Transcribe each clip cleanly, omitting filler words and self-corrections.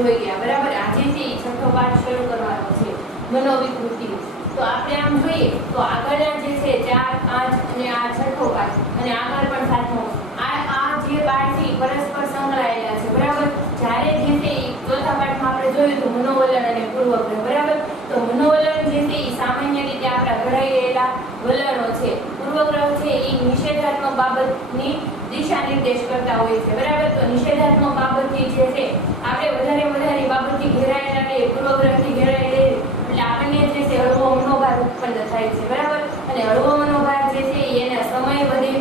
જોઈ ગયા, બરાબર। આજે છે એ છઠ્ઠો પાઠ શરૂ કરવાનો છે, મનોવિકૃતિ। તો આપણે આમ જોઈએ તો આગળના જે છે 4, 5 અને આ છઠ્ઠો પાઠ અને આગળ પણ સાતમો, આ જે પાઠ છે એ પરસ્પર સંકળાયેલા છે, બરાબર। જ્યારે જે છે એ ચોથા પાઠમાં આપણે જોયું તો મનોવલણ અને પૂર્વગ્રહ, બરાબર। તો મનોવલણ જે છે એ સામાન્ય રીતે આપણા ઘડાઈ રહેલા વલણો છે, પૂર્વગ્રહ છે એ નિષેધાત્મક બાબતની દિશા નિર્દેશ કરતા હોય છે, બરાબર। તો નિષેધાત્મક બાબતથી જે છે આપણે વધારે બાબતથી ઘેરાયેલા રહીએ, પૂર્વગ્રહથી ઘેરાયેલા રહીએ એટલે આપણને જે છે હળવો મનોભાર ઉત્પન્ન થાય છે, બરાબર। અને હળવો મનોભાર જે છે એના સમય વધે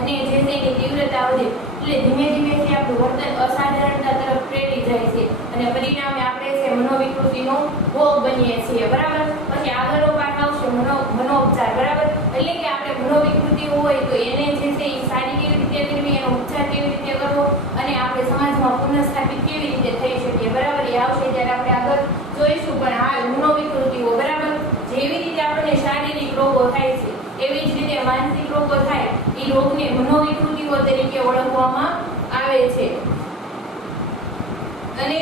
અને જે છે એની તીવ્રતા વધે એટલે ધીમે ધીમે આપણું વર્તન અસાધારણતા તરફ પ્રેરી જાય છે અને પરિણામે આપણે છે મનોવિકૃતિનો ભોગ બનીએ છીએ, બરાબર। પછી આગળનો પાઠ આવશે મનોપચાર, બરાબર। એટલે કે આપણે મનોવિકૃતિ હોય તો એને જે છે એ સારી કેવી રીતે કરવી, એનો ઉપચાર કેવી રીતે કરવો અને આપણે સમાજમાં પુનઃસ્થાપિત કેવી રીતે થઈ શકીએ, બરાબર। એ આવશે ત્યારે આપણે આગળ જોઈશું। પણ હાલ મનોવિકૃતિઓ, બરાબર, જેવી રીતે આપણને શારીરિક રોગો થાય છે એવી જ રીતે માનસિક રોગો થાય એ રોગને મનોવિકૃતિઓ તરીકે ઓળખવામાં આવે છે। અને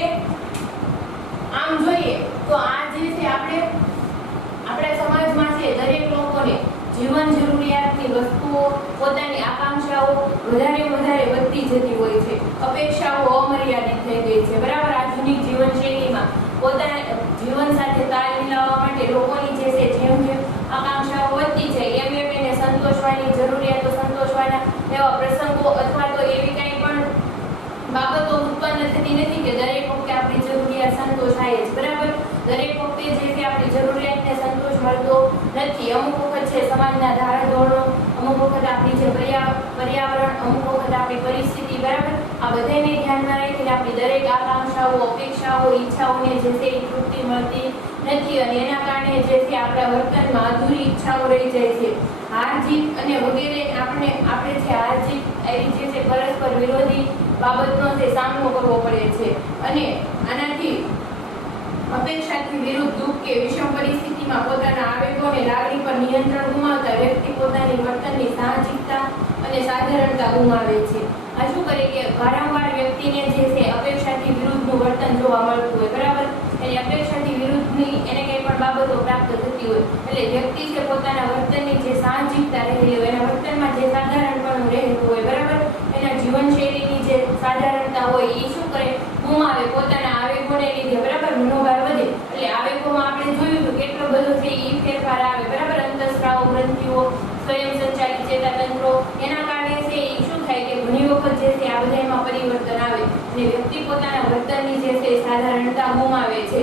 આમ જોઈએ તો આ જે છે આપણા સમાજમાં છે દરેક લોકોને જીવન જરૂરિયાતની વસ્તુઓ, પોતાની આકાંક્ષાઓ વધારે વધતી જતી હોય છે, અપેક્ષાઓ અમર્યાદિત થઈ ગઈ છે, બરાબર। આધુનિક જીવનશૈલીમાં પોતાના જીવન સાથે તાલ મિલાવવા માટે લોકોની જે છે જેમ આકાંક્ષાઓ વધતી જાય એમ એને સંતોષવાની જરૂરિયાતો સંતોષવાના એવા પ્રસંગો અથવા તો એવી કંઈ પણ બાબતો ઉત્પન્ન થતી નથી કે દરેક વખતે આપણી જરૂરિયાત સંતોષાય જ, બરાબર। દરેક વખતે જે છે આપણી જરૂરિયાતને સંતોષ મળતો નથી। અમુક વખત છે સમાજના ધારાધોરણો, અમુક વખત આપણી જે પર્યાવરણ, અમુક વખત આપણી પરિસ્થિતિ, બરાબર। આ બધાને ધ્યાનમાં રાખીને આપણી દરેક આકાંક્ષાઓ, અપેક્ષાઓ, ઈચ્છાઓને જે છે એ તૃપ્તિ મળતી નથી અને એના કારણે જે છે આપણા વર્તનમાં અધૂરી ઈચ્છાઓ રહી જાય છે। હાર જીત અને વગેરે આપણે છે હાર જીત એવી જે છે પરસ્પર વિરોધી બાબતનો તે સામનો કરવો પડે છે અને આનાથી અપેક્ષાથી વિરુદ્ધ દુઃખ કે વિષમ પરિસ્થિતિમાં પોતાના આવેગો અને લાગણી પર નિયંત્રણ ગુમાવતા વ્યક્તિ પોતાની વર્તનની સાહજિકતા અને સાધારણતા ગુમાવે છે। આ શું કરે કે વારંવાર વ્યક્તિને જે છે અપેક્ષાથી વિરુદ્ધનું વર્તન જોવા મળતું હોય, બરાબર। એની અપેક્ષાથી વિરુદ્ધની એને કંઈ પણ બાબતો પ્રાપ્ત થતી હોય એટલે વ્યક્તિ છે પોતાના વર્તનની જે સાહજિકતા રહેલી હોય, એના વર્તનમાં જે સાધારણપણું રહેલું હોય, બરાબર, એના જીવનશૈલીની જે સાધારણતા હોય એ શું કરે ગુમાવે, પોતાના આવેગોને લીધે, બરાબર, મનોભાર વધે એટલે આવેગોમાં આપણે જોયું તો કેટલો બધો છે એ ફેરફાર આવે, બરાબર। અંતઃસ્રાવ ગ્રંથિઓ, સ્વયં સંચાલિત ચેતાતંત્રો એના કારણે છે એ શું થાય કે ઘણી વખત જે છે આ બધામાં પરિવર્તન આવે અને વ્યક્તિ પોતાના વર્તનની જે છે સાધારણતા ગુમાવે છે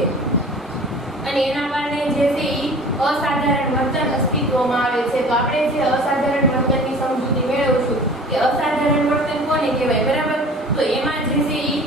અને એના કારણે જે છે એ અસાધારણ વર્તન અસ્તિત્વમાં આવે છે। તો આપણે જે અસાધારણ વર્તનની સમજૂતી મેળવશું કે અસાધારણ વર્તન કોને કહેવાય, બરાબર। તો એમાં જે છે એ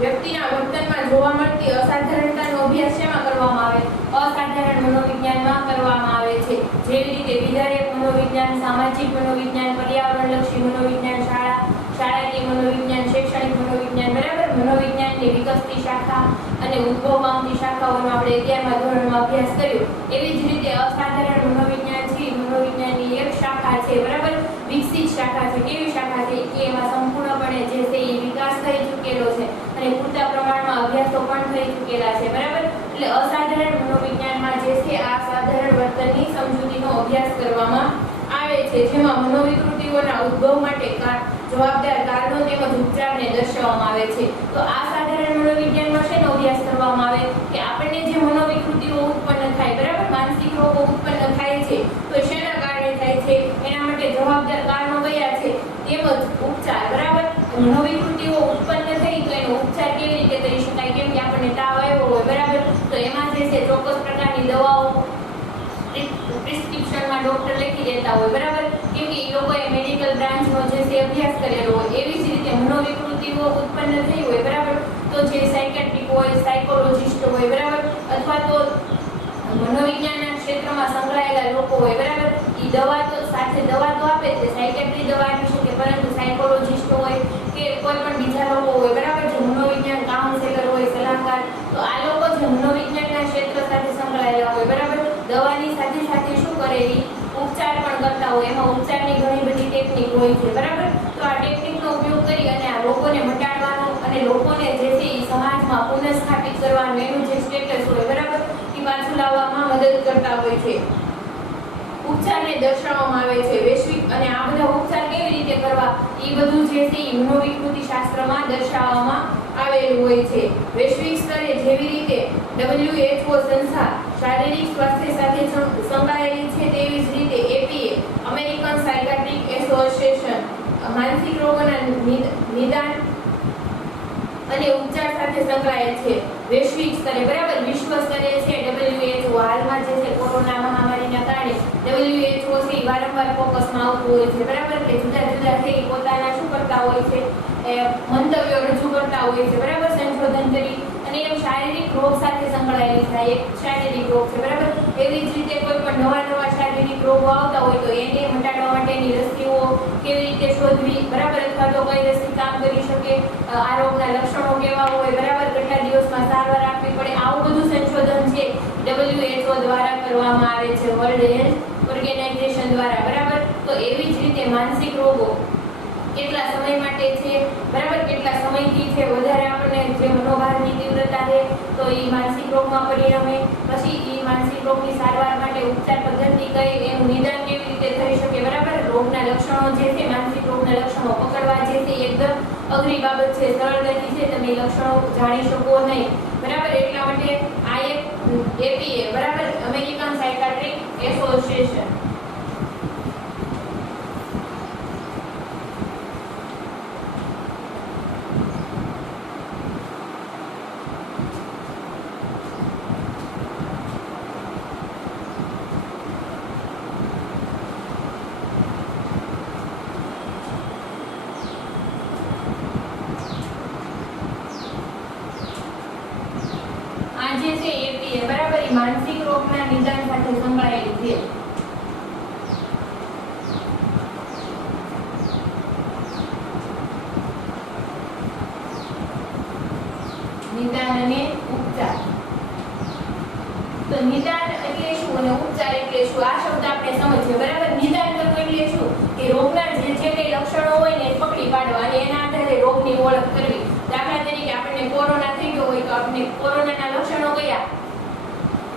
વ્યક્તિના વર્તનમાં જોવા મળતી અસાધારણતાનો અભ્યાસ શેમાં કરવામાં આવે? અસાધારણ મનોવિજ્ઞાનમાં કરવામાં આવે છે। જેવી રીતે વિધાયક મનોવિજ્ઞાન, સામાજિક મનોવિજ્ઞાન, પર્યાવરણલક્ષી મનોવિજ્ઞાન, શાળાકીય મનોવિજ્ઞાન, શૈક્ષણિક મનોવિજ્ઞાન, બરાબર। મનોવિજ્ઞાનની વિકસતી શાખા અને ઉદ્ભવ પામતી શાખાઓનો આપણે 11મા ધોરણમાં અભ્યાસ કર્યો એવી જ રીતે અસાધારણ મનોવિજ્ઞાન છે મનોવિજ્ઞાનની એક શાખા છે, બરાબર, વિકસિત શાખા છે। કેવી શાખા છે કે એમાં સંપૂર્ણપણે જે છે એ વિકાસ થઈ ચૂકેલો છે અને પૂરતા પ્રમાણમાં અભ્યાસો પણ થઈ ચૂકેલા છે, બરાબર। એટલે અસાધારણ મનોવિજ્ઞાનમાં જે છે આ સાધારણ વર્તનની સમજૂતીનો અભ્યાસ કરવામાં આવે છે જેમાં મનોવિકૃતિઓના ઉદ્ભવ માટે જવાબદાર કારણો તેમજ ઉપચારને દર્શાવવામાં આવે છે। તો આ સાધારણ મનોવિજ્ઞાનમાં શેનો અભ્યાસ કરવામાં આવે કે આપણને જે મનોવિકૃતિઓ ઉત્પન્ન થાય, બરાબર, માનસિક રોગો ઉત્પન્ન થાય છે તો શેના કારણે થાય છે, એના માટે જવાબદાર કારણો કયા છે તેમજ ઉપચાર, બરાબર। મનોવિકૃતિઓ ઉત્પન્ન થઈ તો એનો ઉપચાર કેવી રીતે કરી શકાય, કેમ કે આપણને તાવ આવ્યો હોય, બરાબર, તો એમાં જે છે ચોક્કસ પ્રકારની દવાઓ પ્રિસ્ક્રિપ્શનમાં ડોક્ટર લખી દેતા હોય, બરાબર, કેમ કે એ લોકોએ મેડિકલ બ્રાન્ચનો જે છે અભ્યાસ કરેલો હોય। એવી જ રીતે મનોવિકૃતિઓ ઉત્પન્ન થઈ હોય, બરાબર, તો જે સાયકેટ્રિક હોય, સાયકોલોજિસ્ટ હોય, બરાબર, અથવા તો મનોવિજ્ઞાનના ક્ષેત્રમાં સંકળાયેલા લોકો હોય, બરાબર, એ દવા તો આપે છે, સાયકેટ્રી દવા આપી શકે, પરંતુ સાયકોલોજિસ્ટ હોય કે કોઈ પણ બીજા લોકો હોય, બરાબર, જે મનોવિજ્ઞાન કાઉન્સેલર હોય, સલાહકાર, તો આ લોકો જે મનોવિજ્ઞાનના ક્ષેત્ર સાથે સંકળાયેલા હોય, બરાબર, દવાની સાથે સાથે શું કરે એ ઉપચાર પણ કરતા હોય। એમાં ઉપચારની ઘણી બધી ટેકનિક હોય છે, બરાબર। તો આ ટેકનિકનો ઉપયોગ કરી અને આ રોગોને મટાડવાનો અને અને લોકોને જે છે એ સમાજમાં પુનઃસ્થાપિત કરવાનું એનું જે સ્ટેટસ હોય બરાબર એ પાછું લાવવામાં મદદ કરતા હોય છે. ઉપચારને દર્શાવવામાં આવે છે વૈશ્વિક, અને આ બધા ઉપચાર કેવી રીતે કરવા એ બધું જે છે એ મનોવિકૃતિ શાસ્ત્રમાં દર્શાવવામાં આવેલું હોય છે. વૈશ્વિક સ્તરે જેવી રીતે WHO સંસ્થા શારીરિક સ્વાસ્થ્ય સાથે સંકળાયેલી છે તેવી જ રીતે APA અમેરિકન સાયકાટ્રિક એસોસિએશન માનસિક રોગોના નિદાન અને ઉપચાર સાથે સંકળાયેલ છે વૈશ્વિક સ્તરે બરાબર. વિશ્વ સ્તરે છે WHO હાલમાં જે છે કોરોના મહામારીના કારણે WHO છે વારંવાર ફોકસમાં આવતું હોય છે બરાબર, કે જુદા જુદા છે પોતાના શું કરતા હોય છે મંતવ્યો રજૂ કરતા હોય છે બરાબર, સંશોધન કરી. અને એમ શારીરિક રોગ સાથે સંકળાયેલી છે, એક શારીરિક રોગ છે બરાબર. એવી જ રીતે કોઈ પણ નવા શારીરિક રોગો આવતા હોય તો એને મટાડવા માટેની રસીઓ કેવી રીતે શોધવી બરાબર, અથવા તો કઈ રસી કામ કરી શકે, આ રોગના લક્ષણો કેવા હોય બરાબર, કેટલા દિવસમાં સારવાર આપવી પડે, આવું બધું સંશોધન છે WHO દ્વારા કરવામાં આવે છે, વર્લ્ડ હેલ્થ ઓર્ગેનાઇઝેશન દ્વારા બરાબર. તો એવી જ રીતે માનસિક રોગો કેટલા સમય માટે છે બરાબર, કેટલા સમયથી છે વધારે આપણને જે મનોભારની તીવ્રતા છે તો એ માનસિક રોગમાં પરિણમે. પછી એ માનસિક રોગની સારવાર માટે ઉપચાર પદ્ધતિ કઈ, એનું નિદાન કેવી રીતે થઈ શકે બરાબર. રોગના લક્ષણો જે છે માનસિક રોગના લક્ષણો પકડવા જે છે એકદમ અઘરી બાબત છે, સરળતાથી છે તમે લક્ષણો જાણી શકો નહીં બરાબર. એટલા માટે આ એક APA બરાબર અમેરિકન સાયકાટ્રિક એસોસિએશન બરાબર એ માનસિક રોગના નિદાન સાથે સંકળાયેલી છે. નિદાન અને ઉપચાર. તો નિદાન એટલે શું અને ઉપચાર એટલે શું આ શબ્દ આપણે સમજીએ બરાબર. નિદાન કરવું એટલે શું કે રોગના જે કઈ લક્ષણો હોય ને પકડી પાડવા અને એના આધારે રોગની ઓળખ કરવી. દાખલા તરીકે આપણને કોરોના થઈ ગયો હોય તો આપણે કોરોનાના લક્ષણો કયા,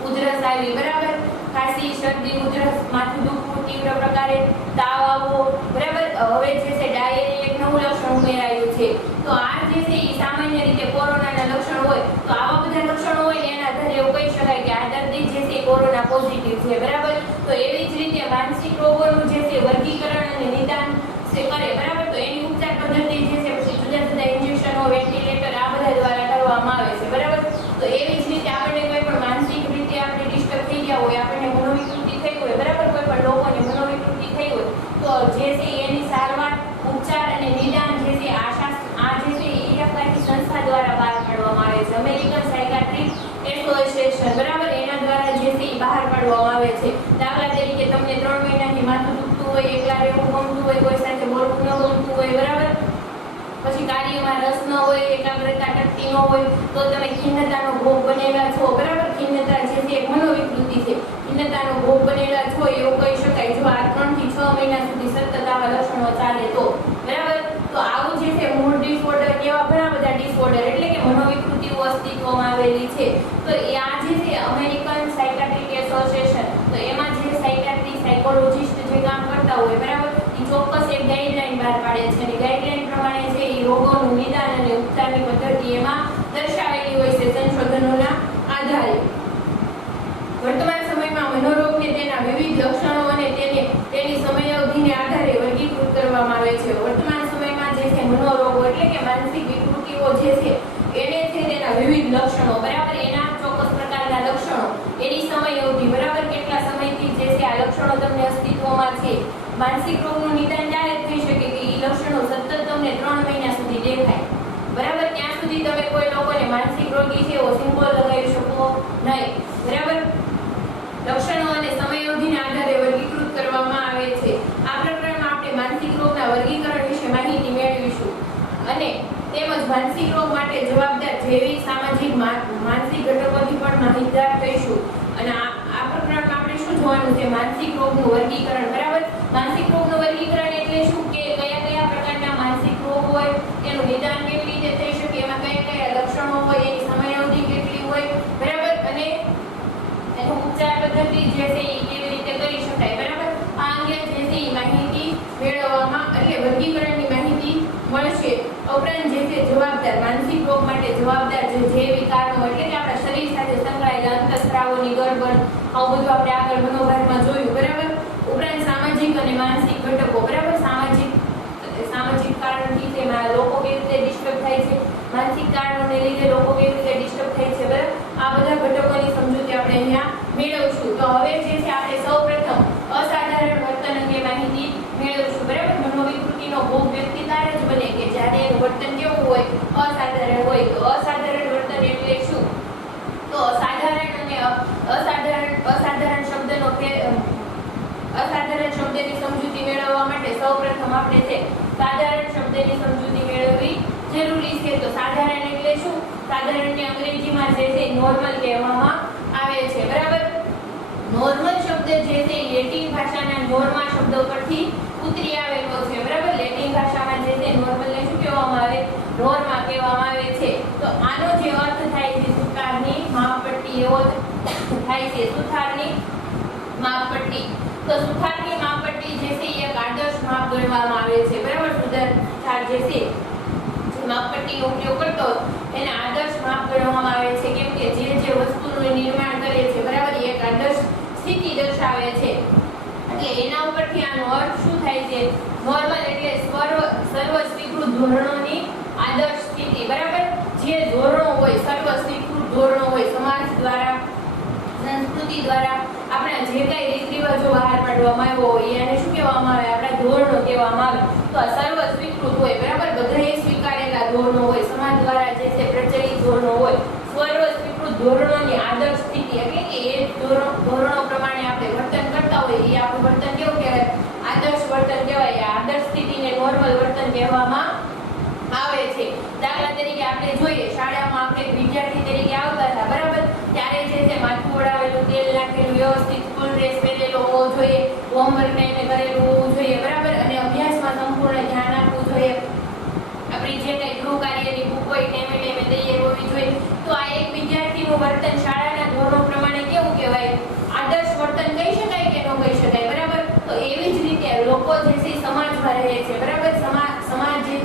ઉધરસ આવી બરાબર, ખાંસી, શરદી, ઉધરસ, માથું દુખવું તીવ્ર પ્રકારે, તાવ આવવો બરાબર. હવે જે છે ડાયેરિયા એક નવું લક્ષણ ઉમેરાયું છે. તો આ જે છે એ સામાન્ય રીતે કોરોનાના લક્ષણ હોય તો આવા બધા લક્ષણો હોય એના આધારે એવું કહી શકાય કે આ દર્દી જે છે કોરોના પોઝિટિવ છે બરાબર. તો એવી જ રીતે માનસિક રોગોનું જે છે વર્ગીકરણ અને નિદાન છે કરે બરાબર. તો એની ઉપચાર પદ્ધતિ જે છે પછી જુદા જુદા ઇન્જેક્શનો, વેન્ટિલેટર આ બધા દ્વારા કરવામાં આવે છે બરાબર. તો એવી જ રીતે આપણને કોઈ પણ માનસિક રીતે આપણે ડિસ્ટર્બ થઈ ગયા હોય, આપણને મનોવિકૃતિ થઈ હોય બરાબર, કોઈ પણ લોકોને મનોવિકૃતિ થઈ હોય તો જે છે એની સારવાર, ઉપચાર અને નિદાન જે છે આ જે છે એ આપણી સંસ્થા દ્વારા બહાર પાડવામાં આવે છે, અમેરિકન સાયકાટ્રિક એસોસિએશન બરાબર. એના દ્વારા જે છે એ બહાર પાડવામાં આવે છે. દાખલા તરીકે તમને 3 મહિનાથી માથું દુખતું હોય, એકલા રહેવું ગમતું હોય, કોઈ સાથે બોલવું ન ગમતું હોય બરાબર, પછી કાર્યમાં રસ ન હોય, એકાગ્રતા ટકતી ન હોય તો તમે ખિન્નતાનો ભોગ બનેલા છો બરાબર. ખિન્નતા જે છે એક મનોવિકૃતિ છે, ખિન્નતાનો ભોગ બનેલા છો એવું કહી શકાય જો આ 3 થી 6 મહિના સુધી સતત આવા લક્ષણો ચાલે તો બરાબર. તો આવું જે છે મૂડ ડિસઓર્ડર એવા ઘણા બધા ડિસઓર્ડર એટલે કે મનોવિકૃતિઓ અસ્તિત્વમાં આવેલી છે. તો એ આ જે છે અમેરિકન સાયકાટ્રિક એસોસિએશન, તો એમાં જે સાયકાટ્રિક સાયકોલોજિસ્ટ જે કામ કરતા હોય બરાબર એ ચોક્કસ એક ગાઈડલાઈન બહાર પાડે છે અને ગાઈડલાઈન પ્રમાણે છે એ રોગોનું નિદાન અને ઉપચારની પદ્ધતિ એમાં દર્શાવેલી હોય છે સંશોધનોના આધારે. વર્તમાન સમયમાં મનોરોગને તેના વિવિધ લક્ષણો અને તેની સમયાવધિને આધારે વર્ગીકૃત કરવામાં આવે છે. વર્તમાન સમયમાં જે છે મનોરોગો એટલે કે માનસિક વિકૃતિઓ જે છે એને છે તેના વિવિધ લક્ષણો બરાબર, એના ચોક્કસ પ્રકારના લક્ષણો, એની સમયાવધિ બરાબર, કેટલા સમયથી જે છે આ લક્ષણો તમને અસ્તિત્વમાં છે. માનસિક રોગનું નિદાન ત્યારે જ થઈ શકે કે એ લક્ષણો સતત તમને 3 મહિના સુધી દેખાય બરાબર. ત્યાં સુધી તમે કોઈ લોકોને માનસિક રોગી છે એવો સિમ્બોલ લગાવી શકો નહીં બરાબર. લક્ષણો અને સમયાવધિના આધારે વર્ગીકૃત કરવામાં આવે છે. આ પ્રકરણમાં આપણે માનસિક રોગના વર્ગીકરણ વિશે માહિતી મેળવીશું અને તેમજ માનસિક રોગ માટે જવાબદાર જૈવિક, સામાજિક, માનસિક ઘટકોથી પણ માહિતગાર થઈશું. અને આ પ્રકરણમાં આપણે શું જોવાનું છે, માનસિક રોગનું વર્ગીકરણ બરાબર. માનસિક રોગનું વર્ગીકરણ એટલે શું કે કયા કયા પ્રકારના માનસિક રોગ હોય, તેનું નિદાન કેવી રીતે થઈ શકે, એમાં જે છે એ કેવી રીતે કરી શકાય, બરાબર. આ અંગે જે છે એ માહિતી મેળવવામાં એટલે વર્ગીકરણની માહિતી મળશે. ઉપરાંત જે છે જવાબદાર માનસિક રોગ માટે જવાબદાર જે વિકારો એટલે કે આપણા શરીર સાથે સંકળાયેલા અંતઃસ્ત્રાવોની ગડબડ, આવું બધું આપણે આગળ મનોભારમાં જોયું, બરાબર. ઉપરાંત સામાજિક અને માનસિક ઘટકો, બરાબર. સામાજિક કારણથી તેમાં લોકો કેવી રીતે ડિસ્ટર્બ થાય છે, માનસિક કારણોને લીધે લોકો કેવી રીતે ડિસ્ટર્બ થાય છે, બરાબર. આ બધા ઘટકોની સમજૂતી આપણે અહીંયા મેળવશું. તો હવે જે છે આપણે સૌપ્રથમ અસાધારણ વર્તન અંગે માહિતી મેળવશું, બરાબર. મનોવિકૃતિનો ભોગ વ્યક્તિ ત્યારે જ બને કે જ્યારે એનું વર્તન કેવું હોય, અસાધારણ હોય. તો અસાધારણ વર્તન એટલે શું? તો સાધારણ અને અસાધારણ શબ્દની સમજૂતી મેળવવા માટે સૌપ્રથમ આપણે છે સાધારણ શબ્દની સમજૂતી મેળવવી જરૂરી છે. તો સાધારણ એટલે શું? સાધારણને અંગ્રેજીમાં જે છે નોર્મલ કહેવામાં આવે છે, બરાબર. નોર્મલ શબ્દ જે છે લેટિન ભાષાના નોર્મા શબ્દ પરથી ઉતરી આવેલો છે, બરાબર. લેટિન ભાષામાં જે છે નોર્મલને શું કહેવામાં આવે? નોર્મા કહેવામાં આવે છે. તો આનો જે અર્થ થાય છે સુથારની માપપટ્ટી એવો થાય છે. સુથારની માપપટ્ટી. તો સુથારની માપપટ્ટી જે છે એક આદર્શ માપ ગણવામાં આવે છે, બરાબર. સુથાર જે છે માપપટ્ટીનો ઉપયોગ કરતો એને આદર્શ માપ ગણવામાં આવે છે, કેમ કે જે વસ્તુનું નિર્માણ કરે છે, બરાબર, એક આદર્શ સ્થિતિ દર્શાવે છે. એટલે એના ઉપરથી આનો અર્થ શું થાય છે? નોર્મલ એટલે સર્વ સ્વીકૃત ધોરણોની આદર્શ સ્થિતિ, બરાબર. જે ધોરણો હોય, સર્વ સ્વીકૃત ધોરણો હોય, સમાજ દ્વારા, સંસ્કૃતિ દ્વારા આપણા જે કઈ રીત રિવાજો બહાર પાડવામાં આવ્યો હોય એને શું કહેવામાં આવે? આપણા ધોરણો કહેવામાં આવે. તો આ સર્વ સ્વીકૃત હોય, બરાબર. બધાએ સ્વીકારેલા ધોરણો હોય, સમાજ દ્વારા જે છે પ્રચલિત ધોરણો હોય, સર્વ સ્વીકૃત ધોરણોની આદર્શ સ્થિતિ એટલે કે એ ધોરણો પ્રમાણે આપણે વર્તન કરતા હોય એ આપણું વર્તન કેવું કહેવાય? આદર્શ વર્તન કહેવાય. આદર્શ સ્થિતિને નોર્મલ વર્તન કહેવામાં આવે છે. દાખલા તરીકે આપણે જોઈએ શાળામાં આપણે વિદ્યાર્થી તરીકે આવતા હતા, બરાબર. ત્યારે જે છે માથું ઓળાવેલું, તેલ નાખેલું, વ્યવસ્થિત સ્કૂલ ડ્રેસ પહેરેલો હોવો જોઈએ, હોમવર્ક ટાઈમે કરેલું હોવું જોઈએ, બરાબર. અને અભ્યાસમાં સંપૂર્ણ ધ્યાન આપવું જોઈએ. આપણી જે કઈ ગૃહ કાર્યની બુક હોય ટાઈમે તૈયાર હોવી જોઈએ. તો આ એક વિદ્યાર્થીનું વર્તન શાળાના ધોરણો પ્રમાણે કેવું કહેવાય? આદર્શ વર્તન કહી શકાય કે ન કહી શકાય, બરાબર. તો એવી જ રીતે લોકો જે છે સમાજમાં રહે છે, બરાબર. સમાજ જે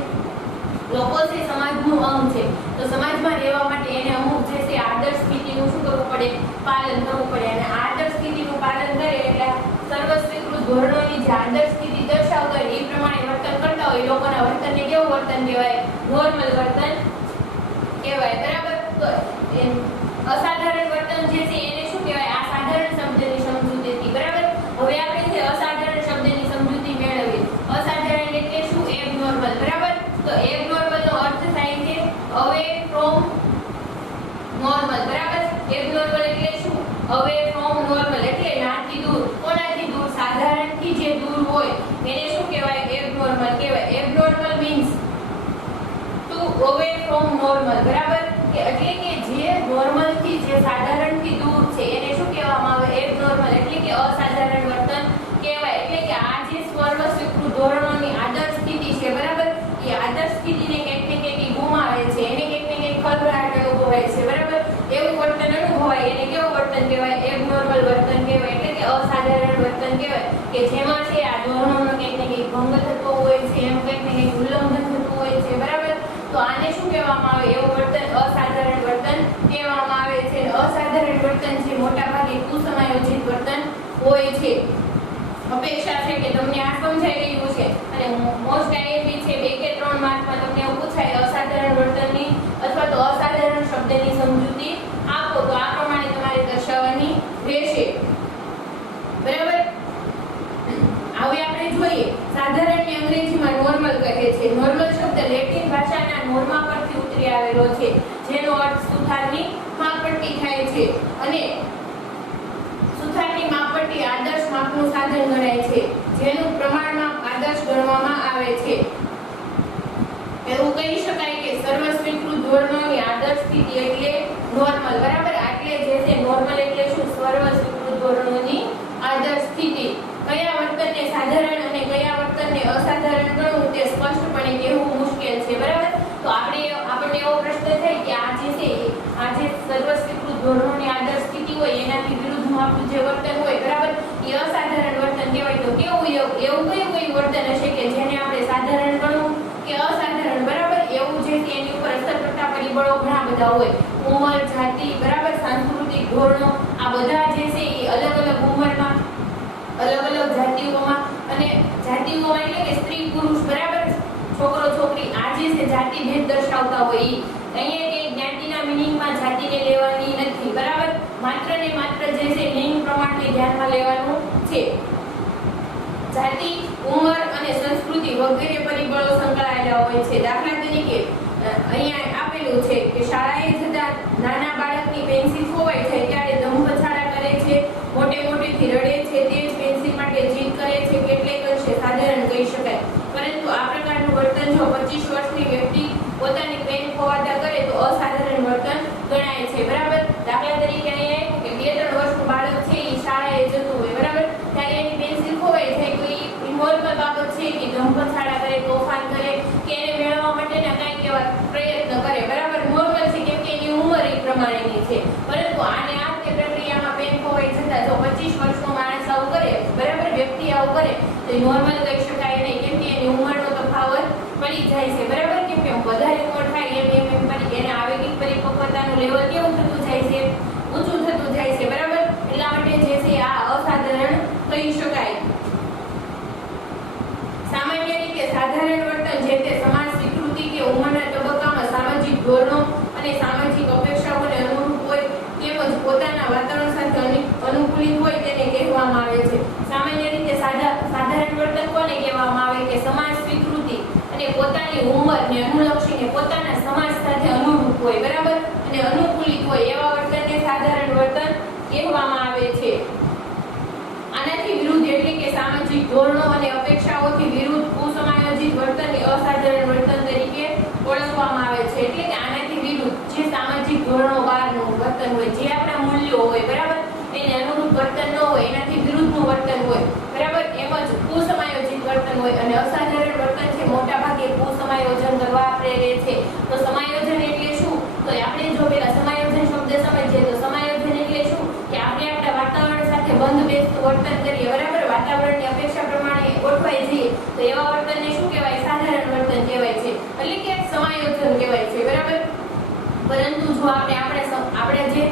લોકો છે સમાજનું અંગ છે. તો સમાજમાં રહેવા માટે એને અમુક જે છે આદર્શ સ્થિતિનું શું કરવું પડે? પાલન કરવું પડે. અને આદર્શ સ્થિતિનું પાલન કરે એટલે સર્વ સ્વીકૃત ધોરણોની જે આદર્શ સ્થિતિ દર્શાવતા હોય એ પ્રમાણે વર્તન કરતા હોય લોકોના વર્તનને કેવું વર્તન કહેવાય? નોર્મલ વર્તન કહેવાય, બરાબર. તો અસાધારણ વર્તન જે છે એને શું કહેવાય? આ સાધારણ શબ્દની સમજૂતી હતી, બરાબર. હવે આપણે જે અસાધારણ શબ્દની સમજૂતી મેળવીએ. અસાધારણ એટલે શું? એબનોર્મલ, બરાબર. તો એબનોર્મલનો અર્થ થાય છે અવે ફ્રોમ નોર્મલ, બરાબર. એબનોર્મલ એટલે શું? અવે ફ્રોમ નોર્મલ એટલે નાથી દૂર. કોનાથી દૂર? સાધારણથી જે દૂર હોય એને શું કહેવાય? એબનોર્મલ કહેવાય. Abnormal means to away from normal, બરાબર. કે એટલે કે જે નોર્મલથી જે સાધારણથી દૂર છે એને શું કહેવામાં આવે? એબનોર્મલ એટલે કે અસાધારણ વર્તન કહેવાય. એટલે કે આ જે સર્વ સ્વીકૃત ધોરણોની આદર્શ સ્થિતિ છે, બરાબર, એ આદર્શ સ્થિતિને કંઈક ને કંઈક ગુમાવે છે, એને કંઈક ને કંઈક ખળભળાટ અનુભવાય છે, બરાબર. એવું વર્તન અનુભવાય એને કેવું વર્તન કહેવાય? એબનોર્મલ વર્તન કહેવાય. એટલે કે અસાધારણ વર્તન કહેવાય કે જેમાં છે આ ધોરણોનો કંઈક ને કંઈક ભંગ થતો હોય છે, એમ કંઈક ને કંઈક ઉલ્લંઘન થતું હોય છે, બરાબર. તો આને શું કહેવામાં આવે? એવું વર્તન અસાધારણ વર્તન કહેવામાં આવે છે. અસાધારણ વર્તન છે મોટા ભાગે કુસમાયોજિત વર્તન હોય છે. અપેક્ષા છે કે તમને આ સમજાઈ રહ્યું છે અને મોસ્ટ આઈએમપી છે 2 કે 3 માર્કમાં તમને એવું પૂછાય અસાધારણ વર્તનની અથવા તો અસાધારણ શબ્દની સમજૂતી આપો તો આ પ્રમાણે તમારે દર્શાવવાની રહેશે, બરાબર. હવે આપણે જોઈએ સાધારણને અંગ્રેજીમાં નોર્મલ કહે છે. નોર્મલ શબ્દ લેટિન ભાષાના નોર્મા પરથી ઉતરી આવેલો છે, જેનો અર્થ સુથારની માપપટ્ટી થાય છે. અને સુથારની માપપટ્ટી આદર્શ માપનું સાધન ગણાય છે, જેનું પ્રમાણમાં આદર્શ ગણવામાં આવે છે. એવું કહી શકાય કે સર્વ સ્વીકૃત ધોરણોની આદર્શ સ્થિતિ એટલે નોર્મલ, બરાબર. એટલે જે છે નોર્મલ એટલે શું? સર્વ સ્વીકૃત ધોરણોની આદર્શ સ્થિતિ. કયા વર્તનને સાધારણ અને કયા વર્તનને અસાધારણ ગણવું તે સ્પષ્ટપણે કહેવું મુશ્કેલ છે, બરાબર. તો આપણને એવો પ્રશ્ન થાય કે આ જે છે આ જે સર્વ સ્વીકૃત ધોરણોની આદર્શ સ્થિતિ હોય એનાથી વિરુદ્ધમાં આપણું જે વર્તન હોય બરાબર એ અસાધારણ વર્તન કહેવાય. તો કેવું એવું કયું વર્તન હશે કે જેને આપણે સાધારણ ગણવું કે અસાધારણ બરાબર? એવું જે છે એની ઉપર અસર કરતા પરિબળો ઘણા બધા હોય. ઉંમર, જાતિ બરાબર, સાંસ્કૃતિક ધોરણો, આ બધા જે છે એ અલગ અલગ ઉંમરમાં, અલગ અલગ જાતિઓમાં, અને જાતિઓમાં એટલે કે સ્ત્રી પુરુષ બરાબર, છોકરો છોકરી, આ જે છે જાતિ ભેદ દર્શાવતા હોય. અહીંયા કે જ્ઞાતિના મિનિંગમાં જાતિને લેવાની નથી બરાબર, માત્ર ને માત્ર જે છે લિંગ પ્રમાણને ધ્યાનમાં લેવાનું છે. જાતિ, ઉંમર અને સંસ્કૃતિ વગેરે પરિબળો સંકળાયેલા હોય છે. દાખલા તરીકે અહીંયા આપેલું છે કે શાળાએ જતા નાના બાળકની પેન્સિલ ખોવાઈ જાય ત્યારે ધમપછાડા કરે છે, મોટે મોટેથી રડે છે, તે જ પેન્સિલ માટે જીદ કરે છે, કેટલેક અંશે સાધારણ કહી શકાય. પરંતુ આ પ્રકારનું વર્તન જો 25 વર્ષની વ્યક્તિ પોતાની પેન ખોવાતા કરે તો અસાધારણ વર્તન ગણાય છે બરાબર. દાખલા તરીકે અહીંયા આપ્યું કે 2-3 વર્ષનું બાળક છે એ શાળાએ જતું હોય બરાબર, ત્યારે એની પેન્સિલ ખોવાઈ જાય તો એ નોર્મલ બાબત છે કે ધમપછાડા કરે, તોફાન કરે કે એને મેળવવા માટેના કાંઈક એવા પ્રયત્ન કરે બરાબર, નોર્મલ છે કેમ કે એની ઉંમર એ પ્રમાણેની છે. પરંતુ આને આ તે પ્રક્રિયામાં પેન ખોવાઈ જતા જો 25 વર્ષનો માણસ આવું કરે બરાબર, વ્યક્તિ આવું કરે તો એ નોર્મલ કહી શકાય નહીં, કેમ કે એની ઉંમરનો તફાવત પડી જાય છે બરાબર. કેમ કે વધારે ઉંમર થાય એમ એને આવેગિક પરિપક્વતાનું લેવલ કેવું થતું જાય છે, ઊંચું થતું જાય છે બરાબર. એટલા માટે જે છે આ અસાધારણ કહી શકાય. સામાન્ય રીતે સાધારણ વર્તન જે તે સમાજ સ્વીકૃતિ કે ઉંમરના તબક્કામાં સામાજિક ધોરણો અને સામાજિક અપેક્ષાઓને અનુરૂપ હોય તેમજ પોતાના વાતાવરણ સાથે અનુકૂલિત હોય તેને કહેવામાં આવે છે. સામાન્ય રીતે સાધારણ વર્તન કોને કહેવામાં આવે કે સમાજ સ્વીકૃતિ અને પોતાની ઉંમરને અનુલક્ષીને પોતાના સમાજ સાથે અનુરૂપ હોય બરાબર અને અનુકૂલિત હોય એવા વર્તનને સાધારણ વર્તન કહેવામાં આવે છે. આનાથી વિરુદ્ધ એટલે કે સામાજિક ધોરણો અને અપેક્ષાઓથી વિરુદ્ધ કુસમાયોજિત વર્તનને અસાધારણ વર્તન તરીકે ઓળખવામાં આવે છે. એટલે કે આનાથી વિરુદ્ધ જે સામાજિક ધોરણો બહારનું વર્તન હોય, જે આપણા મૂલ્યો હોય બરાબર, એને અનુરૂપ વર્તન ન હોય, એનાથી વિરુદ્ધનું વર્તન હોય બરાબર, એમ જ કુસમાયોજિત વર્તન હોય. અને અસાધારણ વર્તન છે મોટા ભાગે કુસમાયોજન કરવા પ્રેરે છે. તો સમાયોજન એટલે શું? તો આપણે જો પેલા સમાયોજન શબ્દ સમજીએ તો સમાયોજન એટલે શું કે આપણે આપણા વાતાવરણ સાથે બંધ બેસતું વર્તન કરીએ બરાબર, વાતાવરણની અપેક્ષા પ્રમાણે ગોઠવાઈ જઈએ તો એવા વર્તનને શું કહેવાય? સાધારણ વર્તન કહેવાય છે, એટલે કે સમાયોજન કહેવાય છે બરાબર. પરંતુ જો આપણે જે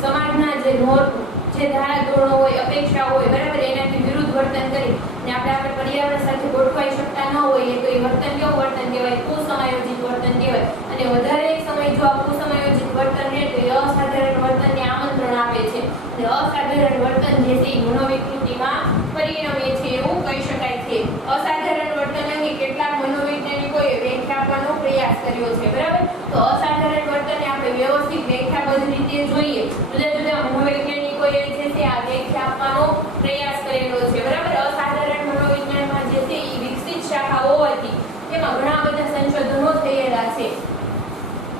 સમાજના જે નોર્મ, જે ધારા ધોરણો હોય, અપેક્ષા હોય બરાબર, એનાથી વિરુદ્ધ વર્તન કરી અને આપણે પર્યાવરણ સાથે ગોઠવાઈ શકતા ન હોઈએ તો એ વર્તન કેવું વર્તન કહેવાય? કુસમાયોજિત વર્તન કહેવાય. અને વધારે સમય જો આ કુસમાયોજિત વર્તન રહે તો એ અસાધારણ વર્તનને આમંત્રણ આપે છે અને અસાધારણ વર્તન જે છે એ મનોવિકૃતિમાં પરિણમે છે એવું કહી શકાય છે. અસાધારણ વર્તન અંગે કેટલાક મનોવૈજ્ઞાનિકોએ વ્યાખ્યા આપવાનો પ્રયાસ કર્યો છે બરાબર. તો અસાધારણ વર્તનને આપણે વ્યવસ્થિત વ્યાખ્યાબદ્ધ રીતે જોઈએ. જુદા જુદા મનોવૈજ્ઞાનિકોએ જે છે આ વ્યાખ્યા આપવાનો પ્રયાસ કરેલો છે બરાબર. અસાધારણ મનોવિજ્ઞાનમાં જે છે એ વિકસિત શાખા હોવાથી તેમાં ઘણા બધા સંશોધનો થયેલા છે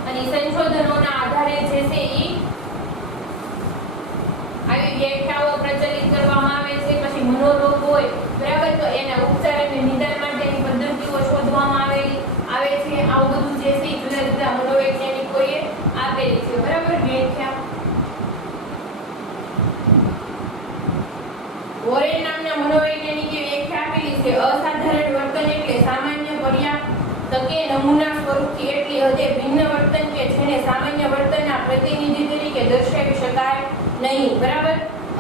અને સંશોધનોના આધારે જે છે એ આવી વ્યાખ્યાઓ પ્રચલિત કરવામાં આવે છે. પછી મનોરોગ હોય બરાબર, તો એના ઉપચાર અને નિદાન માટેની પદ્ધતિઓ શોધવામાં આવે છે. આવું બધું જે છે જુદા જુદા મનોવૈજ્ઞાનિકોએ આપેલી છે બરાબર વ્યાખ્યા. વોરેન નામના મનોવૈજ્ઞાનિકે વ્યાખ્યા આપેલી છે અસાધારણ વર્તન એટલે સામાન્ય પર્યાપ્ત તકે નમૂના સ્વરૂપથી એટલી હદે ભિન્ન વર્તન કે જેને સામાન્ય વર્તનના પ્રતિનિધિ તરીકે દર્શાવી શકાય નહીં બરાબર.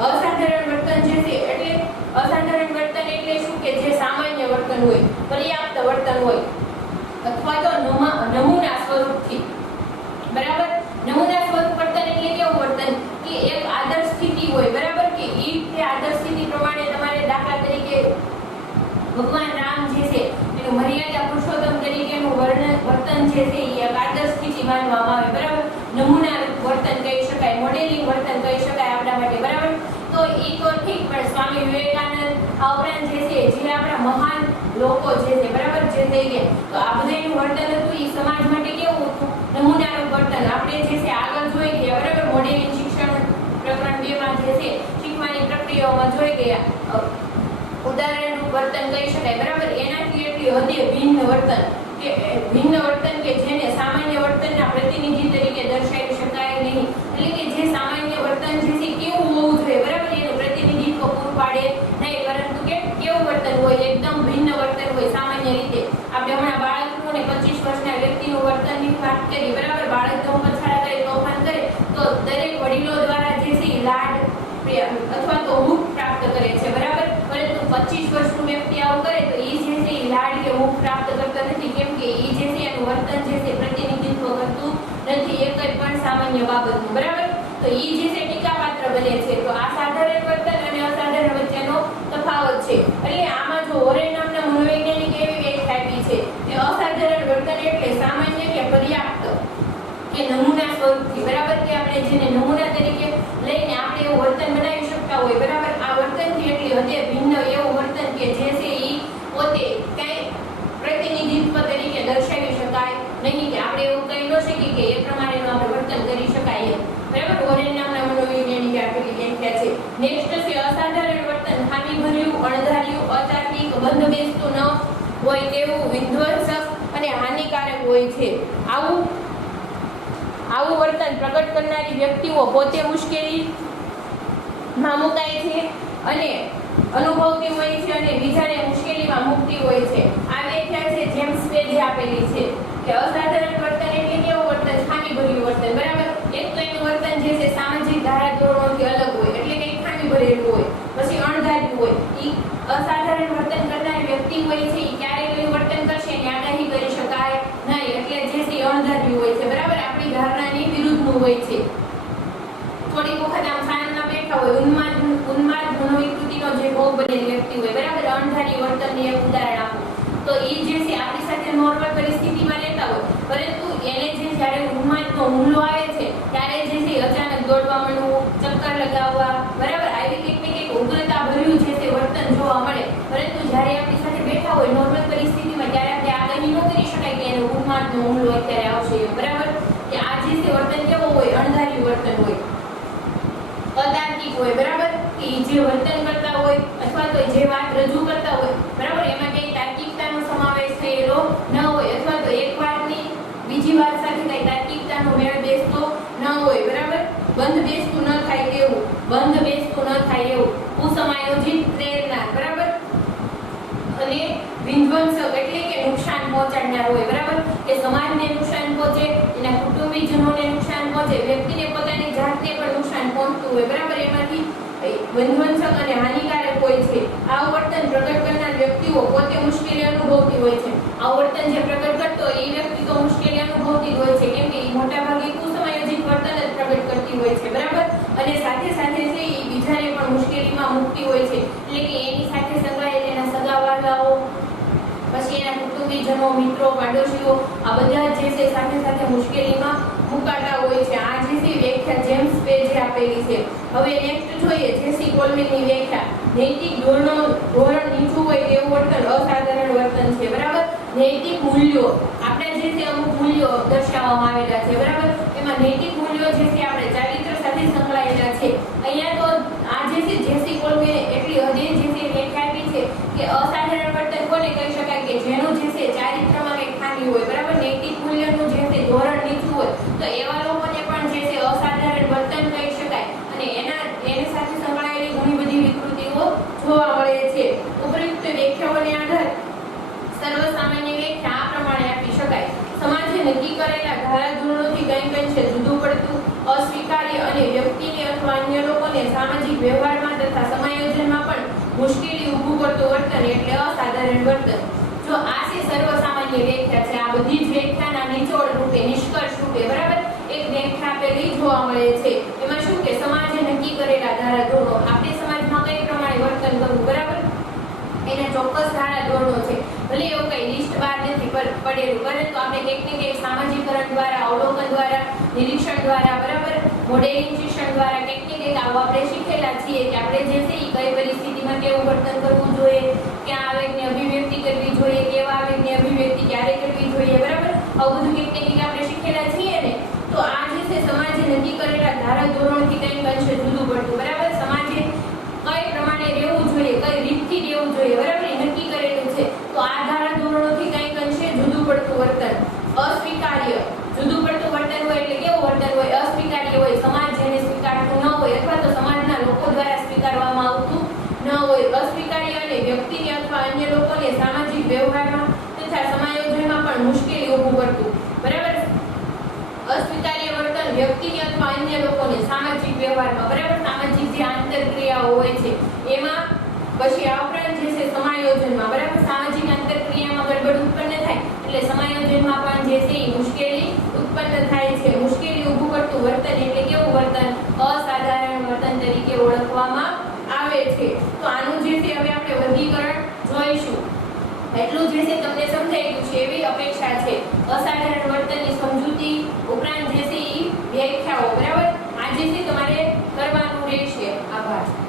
અસાધારણ વર્તન જે છે એટલે અસાધારણ વર્તન એટલે શું કે જે સામાન્ય વર્તન હોય, પર્યાપ્ત વર્તન હોય અથવા તો નમૂના સ્વરૂપથી બરાબર. નમૂના સ્વરૂપ વર્તન એટલે કેવું વર્તન કે એક આદર્શ સ્થિતિ હોય બરાબર, કે એ તે આદર્શ સ્થિતિ પ્રમાણે તમારે દાખલા તરીકે ભગવાન રામ જે છે એનું મર્યાદા પુરુષોત્તમ તરીકેનું વર્તન જે છે એ એક આદર્શ સ્થિતિ માનવામાં આવે બરાબર. નમૂના વર્તન કહી શકાય, મોડેલિંગ વર્તન કહી શકાય આપણા માટે બરાબર. તો એ તો ઠીક, પણ સ્વામી વિવેકાનંદ આ ઉપરાંત જે છે જે આપણા મહાન લોકો જે છે બરાબર જે થઈ ગયા, તો આ બધાનું વર્તન હતું એ સમાજ માટે કેવું હતું? નમૂનાનું વર્તન. આપણે જે છે આગળ જોઈ ગયા બરાબર, મોડેલિંગ શિક્ષણ પ્રકરણ 2 માં જે છે શીખવાની પ્રક્રિયાઓમાં જોઈ ગયા ઉદાહરણરૂપ વર્તન કહી શકાય બરાબર. એનાથી એટલી હદે ભિન્ન વર્તન કે જેને સામાન્ય વર્તનના પ્રતિનિધિ તરીકે દર્શાવી શકાય નહીં. એટલે કે જે સામાન્ય વર્તન જે છે કેવું હોવું જોઈએ બરાબર, સામાન્ય બાબતનું, બરાબર. તો ઈ જે છે ટીકાપાત્ર બને છે. તો આ સાધારણ વર્તન અને અસાધારણ વચ્ચેનો તફાવત છે. એટલે આમાં જો ઓરેન નામના મનોવૈજ્ઞાનિક એવી વ્યાખ્યા આપી છે કે અસાધારણ વર્તન એટલે સામાન્ય કે પર્યાપ્ત કે નમૂના સ્વરૂપથી, બરાબર, કે આપણે જેને નમૂના તરીકે લઈને આપણે એવું વર્તન બનાવી શકતા હોય, બરાબર. આ વર્તનથી એટલી હદે ભિન્ન એવું વર્તન કે જે છે ઈ પોતે કઈ પ્રતિનિધિત્વ તરીકે દર્શાવી શકાય નહીં, કે આપણે એવું કહી ન શકીએ કે એ પ્રમાણેનું આપણે વર્તન કરી શકાય એમ, બરાબર. ઓરેન નામના મનોવૈજ્ઞાનિકે આપેલી વ્યાખ્યા છે. નેક્સ્ટ છે અસાધારણ વર્તન ખામીભર્યું, અણધાર્યું, અતાર્કિક, બંધબેસતું ન હોય તેવું, વિધ્વંસક અને હાનિકારક હોય છે. આવું વર્તન પ્રગટ કરનારી વ્યક્તિઓ પોતે મુશ્કેલીમાં મુકાય છે અને અનુભવતી હોય છે અને બીજાને મુશ્કેલીમાં મૂકતી હોય છે. આ વ્યાખ્યા છે જેમ્સ પેજે આપેલી છે કે અસાધારણ વર્તન એટલે કેવું વર્તન? ખામીભર્યું વર્તન, બરાબર. એક તો એનું વર્તન જે છે સામાજિક ધારાધોરણોથી અલગ હોય, એટલે કે ખામી ભરેલું હોય. પછી અણધાર્યું હોય. ઈ અસાધારણ વર્તન કરનાર વ્યક્તિ હોય છે ઈ ક્યારેય એવું વર્તન કરશે એની આગાહી કરી શકાય નહીં, એટલે જે છે અણધાર્યું હોય છે, બરાબર. આપણી ધારણાની વિરુદ્ધનું હોય છે. થોડીક વખત આમ સાયન્સમાં બેઠા હોય, ઉન્માદ મનોવિકૃતિનો જે ભોગ બનેલી વ્યક્તિ હોય, બરાબર. અણધારી વર્તનને એક ઉદાહરણ આપું તો ઈ જે છે આપણી સાથે નોર્મલ પરિસ્થિતિમાં રહેતા હોય, પરંતુ એને જે જ્યારે ઉન્માદનો હુમલો આવે છે ત્યારે જે છે અચાનક દોડવા માંડવું, ચક્કર લગાવવા, બરાબર, આવી કંઈક ને કંઈક ઉગ્રતા ભર્યું જે છે વર્તન જોવા મળે. પરંતુ જ્યારે આપણી સાથે બેઠા હોય નોર્મલ પરિસ્થિતિમાં ત્યારે આપણે આગાહી ન કરી શકાય કે એને ઉન્માદનો હુમલો અત્યારે આવશે, બરાબર. કે આ જે છે વર્તન કેવો હોય? અણધાર્યું વર્તન હોય, અતાર્કિક હોય, બરાબર. કે જે વર્તન કરતા હોય અથવા તો જે વાત રજૂ કરતા હોય, બરાબર, એમાં કઈ તાર્કિકતાનો સમાવેશ થયેલો ન હોય, અથવા તો એક વાતની બીજી વાત સાથે કઈ તાર્કિકતાનો મેળ બેસતો ન હોય, બરાબર. બંધ બેસતું ન થાય તેવું, બંધ બેસતું ન થાય એવું, કુસમાયોજિત પ્રેરણા, બરાબર. અને વિધ્વંસક એટલે કે નુકસાન પહોંચાડનાર હોય, બરાબર. કે સમાજને નુકસાન પહોંચે, એના કુટુંબીજનોને નુકસાન પહોંચે, વ્યક્તિને પોતાની જાતને પણ નુકસાન પહોંચતું હોય, બરાબર. એમાંથી વિધ્વંસક અને હાનિકારક હોય છે. આ વર્તન પ્રગટ કરનાર વ્યક્તિઓ પોતે મુશ્કેલી અનુભવતી હોય છે. આ વર્તન જે પ્રગટ કરતો હોય એ વ્યક્તિ તો મુશ્કેલી અનુભવતી હોય છે, કેમ કે એ મોટાભાગે કુસમાયોજિત વર્તન જ પ્રગટ કરતી હોય છે, બરાબર. અને સાથે સાથે છે એ બીજાને પણ મુશ્કેલીમાં મૂકતી હોય છે, એટલે કે એની સાથે સંકળાયેલા એના સગાવાલાઓ, પછી એના કુટુંબીજનો, મિત્રો, પાડોશીઓ, આ બધા જે છે સાથે સાથે મુશ્કેલીમાં મુકાતા હોય છે. આ જે છે વ્યાખ્યા જેમ્સ પેજે આપેલી છે. હવે નેક્સ્ટ જોઈએ જેસી કોલ્મેનની વ્યાખ્યા. નૈતિક ધોરણ નીચું હોય તેવું વર્તન અસાધારણ વર્તન છે, બરાબર. નૈતિક મૂલ્યો, આપણે જે છે અમુક મૂલ્યો દર્શાવવામાં આવેલા છે, બરાબર. એમાં નૈતિક મૂલ્યો જે છે આપણે ચારિત્ર સાથે સંકળાયેલા છે. અહીંયા તો આ જે છે જેસી કોલ્મેને એટલી હદે જે છે વ્યાખ્યા આપી છે કે અસાધારણ વર્તન કોને કહી શકાય? કે જેનું જે છે ચારિત્રમાં કંઈક ખામી હોય, બરાબર. નૈતિક મૂલ્યનું જે છે ધોરણ નીચું હોય તો એવા લોકોને પણ જે છે અસાધારણ વર્તન કહી શકાય. અને એની સાથે સંકળાયેલી ઘણી બધી વિકૃતિઓ જોવા મળે છે. ઉપરોક્ત વ્યાખ્યાઓને આધારે સર્વસામાન્ય વ્યાખ્યા આ પ્રમાણે આપી શકાય. સમાજે નક્કી કરેલા ધારાધોરણોથી કંઈક અંશે જુદું પડતું, અસ્વીકાર્ય અને વ્યક્તિને અથવા અન્ય લોકોને સામાજિક વ્યવહારમાં તથા સમાયોજનમાં પણ મુશ્કેલી ઊભું કરતું વર્તન એટલે અસાધારણ વર્તન. જો આ છે સર્વસામાન્ય વ્યાખ્યા છે. આ બધી જ વ્યાખ્યાના નિચોડ રૂપે, નિષ્કર્ષ રૂપે, બરાબર, એક વ્યાખ્યા આપેલી જોવા મળે છે. એમાં શું કે સમાજે નક્કી કરેલા ધારાધોરણો, આપણે સમાજમાં કઈ પ્રમાણે વર્તન કરવું, બરાબર, એના ચોક્કસ ધારાધોરણો છે. ભલે એવું કઈ લિસ્ટ બહાર નથી પડેલું, પરંતુ આપણે કંઈક ને કંઈક સામાજિકરણ દ્વારા, અવલોકન દ્વારા, નિરીક્ષણ દ્વારા, બરાબર, મોડેલિંગ શિક્ષણ દ્વારા કંઈક ને કંઈક આવું આપણે શીખેલા છીએ કે આપણે જે છે એ કઈ પરિસ્થિતિમાં કેવું વર્તન કરવું જોઈએ, ક્યાં આવેગની અભિવ્યક્તિ કરવી જોઈએ, કેવા આવેગની અભિવ્યક્તિ ક્યારે કરવી જોઈએ, બરાબર. આવું બધું કંઈક ને કંઈક આપણે શીખેલા છીએ ને. તો આ જે છે સમાજે નક્કી કરેલા ધારાધોરણોથી કંઈક અંશે જુદું પડતું, બરાબર. સમાજે કઈ પ્રમાણે રહેવું જોઈએ, કઈ રીતથી રહેવું જોઈએ, બરાબર, એ નક્કી કરેલું છે. તો આ ધારાધોરણોથી કંઈક અંશે જુદું પડતું વર્તન. અસ્વીકાર્ય, જુદું પડતું વર્તન હોય એટલે કેવું વર્તન હોય? અસ્વીકાર્ય હોય, સમાજ જેને સ્વીકારતું ન હોય અથવા તો સમાજના લોકો દ્વારા સ્વીકારવામાં આવતું ન હોય. અસ્વીકાર્ય અને વ્યક્તિને અથવા અન્ય લોકોને સામાજિક વ્યવહારમાં તથા સમાયોજનમાં પણ મુશ્કેલી ઊભું કરતું, બરાબર. અસ્વીકાર્ય વર્તન વ્યક્તિને અથવા અન્ય લોકોને સામાજિક વ્યવહારમાં, બરાબર, સામાજિક જે આંતરક્રિયાઓ હોય છે એમાં, પછી આ ઉપરાંત જે છે સમાયોજનમાં, બરાબર, સામાજિક આંતરક્રિયામાં ગડબડ ઉત્પન્ન થાય એટલે સમાયોજનમાં પણ જે છે એ મુશ્કેલી ઉત્પન્ન થાય છે. મુશ્કેલી ઊભું કરતું આવતું વર્તન એટલે કેવું વર્તન? અસાધારણ વર્તન તરીકે ઓળખવામાં આવે છે. તો આનું જે છે હવે આપણે વર્ગીકરણ જોઈશું. એટલું જે છે તમને સમજાઈ ગયું છે એવી અપેક્ષા છે. અસાધારણ વર્તનની સમજૂતી ઉપરાંત જે છે એ વ્યાખ્યાઓ, બરાબર? આ જે છે તમારે કરવાનું રહેશે. આભાર.